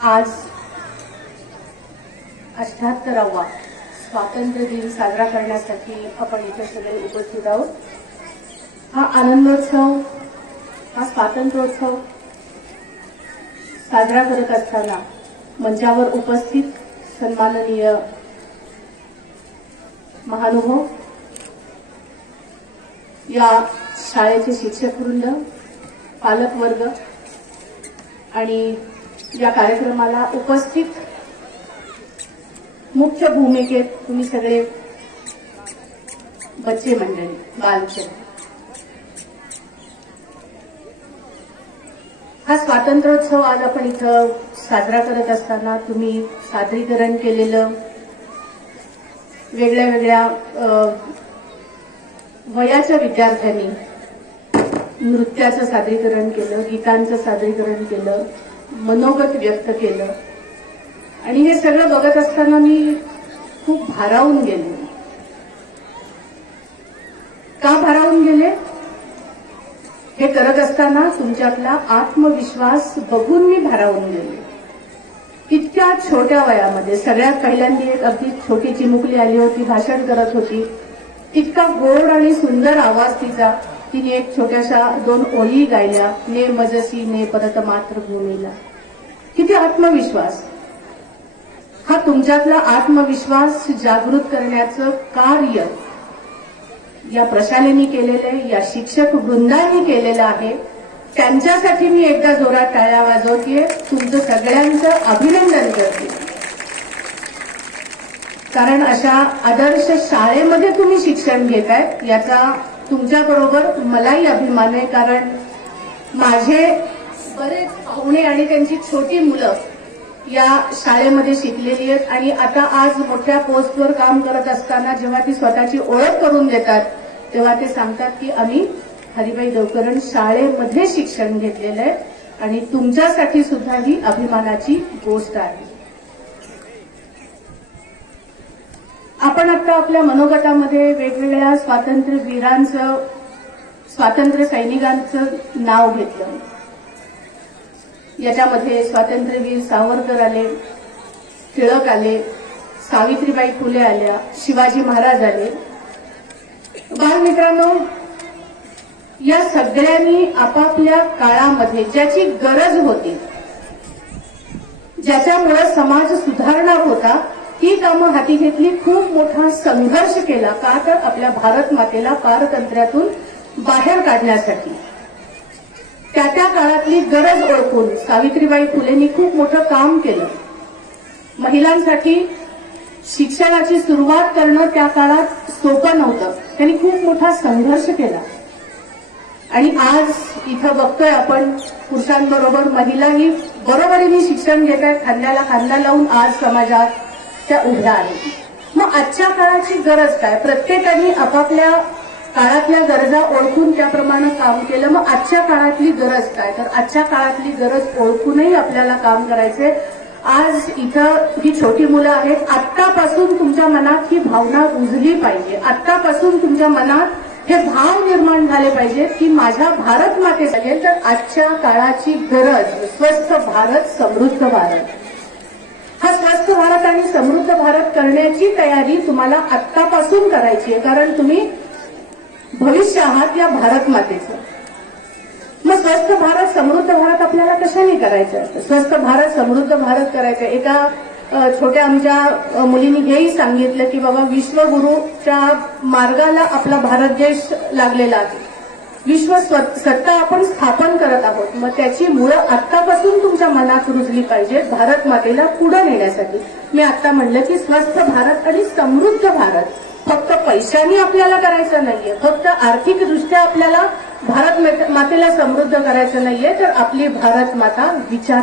आज 78वा स्वातंत्र्य दिन साजरा करण्यासाठी आपण इथे सगळे उपस्थित आहोत। हा आनंदोत्सव, हा स्वातंत्र्योत्सव साजरा करत असताना मंचावर उपस्थित सन्माननीय महानुभाव, या शाळेचे शिक्षकवृंद, पालकवर्ग आणि या कार्यक्रमाला उपस्थित मुख्य भूमिकेत तुम्ही सगळे बच्चे मंडळी, बालके, हा स्वातंत्र्योत्सव आज आपण इथं साजरा करत असताना तुम्ही सादरीकरण केलेलं, वेगळ्या वेगळ्या वयाच्या विद्यार्थ्यांनी नृत्याचं सादरीकरण केलं, गीतांचं सादरीकरण केलं, मनोगत व्यक्त केलं आणि हे सगळं बघत असताना मी खूप भारावून गेले। का भारावून गेले? हे करत असताना तुमच्यातला आत्मविश्वास बघून मी भारावून गेले। इतक्या छोट्या वयामध्ये सगळ्यात पहिल्यांदा एक अगदी छोटी चिमुकली आली होती, भाषण करत होती, इतका गोड आणि सुंदर आवाज तिचा, तिने एक छोट्याशा 2 ओळी गायल्या, ने मजसी ने परत मातृभूमीला। किती आत्मविश्वास! हा तुमच्यातला आत्मविश्वास जागृत करण्याचं कार्य या प्रशालेनी केलेलं आहे, या शिक्षक वृंदांनी केलेलं आहे। त्यांच्यासाठी मी एकदा जोरात टाळ्या वाजवतेय, तुमचं सगळ्यांचं अभिनंदन करते। कारण अशा आदर्श शाळेमध्ये तुम्ही शिक्षण घेताय याचा तुमच्याबरोबर मलाही अभिमान आहे। कारण माझे बरेच पाहुणे आणि त्यांची छोटी मुलं या शाळेमध्ये शिकलेली आहेत आणि आता आज मोठ्या पोस्टवर काम करत असताना जेव्हा ती स्वतःची ओळख करून देतात तेव्हा ते सांगतात की आम्ही हरिभाई देवकरण शाळेमध्ये शिक्षण घेतलेलं आहे आणि तुमच्यासाठी सुद्धा ही अभिमानाची गोष्ट आहे। आपण आता आपल्या मनोगतामध्ये वेगवेगळ्या स्वातंत्र्यवीरांचं, स्वातंत्र्य सैनिकांचं नाव घेतलं। याच्यामध्ये स्वातंत्र्यवीर सावरकर आले, टिळक आले, सावित्रीबाई फुले आल्या, शिवाजी महाराज आले। बालमित्रांनो, या सगळ्यांनी आपापल्या काळामध्ये ज्याची गरज होती, ज्याच्यामुळे समाज सुधारणार होता, ही कामं हाती घेतली, खूप मोठा संघर्ष केला। का तर आपल्या भारत मातेला पारतंत्र्यातून बाहेर काढण्यासाठी। त्या काळातली गरज ओळखून सावित्रीबाई फुलेंनी खूप मोठं काम केलं। महिलांसाठी शिक्षणाची सुरुवात करणं त्या काळात सोपं नव्हतं, त्यांनी खूप मोठा संघर्ष केला आणि आज इथं बघतोय आपण पुरुषांबरोबर महिलाही बरोबरीने शिक्षण घेत आहेत, खांद्याला खांदा लावून आज समाजात त्या उभ्या आहेत। मग आजच्या काळाची गरज काय? प्रत्येकाने आपापल्या काळातल्या गरजा ओळखून त्याप्रमाणे काम केलं। मग आजच्या काळातली गरज काय? तर आजच्या काळातली गरज ओळखूनही आपल्याला काम करायचंय। आज इथं ही छोटी मुलं आहेत, आत्तापासून तुमच्या मनात ही भावना रुजली पाहिजे, आत्तापासून तुमच्या मनात हे भाव निर्माण झाले पाहिजेत की माझ्या भारत मातेसाठी तर आजच्या काळाची गरज स्वस्थ भारत, समृद्ध भारत। हा स्वस्थ भारत आणि समृद्ध भारत करण्याची तयारी तुम्हाला आत्तापासून करायची आहे, कारण तुम्ही भविष्य आहात या भारत मातेचं। मग स्वस्थ भारत, समृद्ध भारत आपल्याला कशाने करायचं? स्वस्थ भारत, समृद्ध भारत करायचं। एका छोट्या आमच्या मुलींनी हेही सांगितलं की बाबा विश्वगुरूच्या मार्गाला आपला भारत देश लागलेला आहे, विश्व सत्ता आपण स्थापन करत आहोत। मग त्याची मुळं आत्तापासून तुमच्या मनात रुजली पाहिजेत भारत मातेला पुढे नेण्यासाठी। मी आता म्हणलं की स्वस्थ भारत आणि समृद्ध भारत फक्त पैशाने आपल्याला करायचं नाहीये, फक्त आर्थिकदृष्ट्या आपल्याला भारत मातेला समृद्ध करायचं नाहीये, तर आपली भारत माता विचार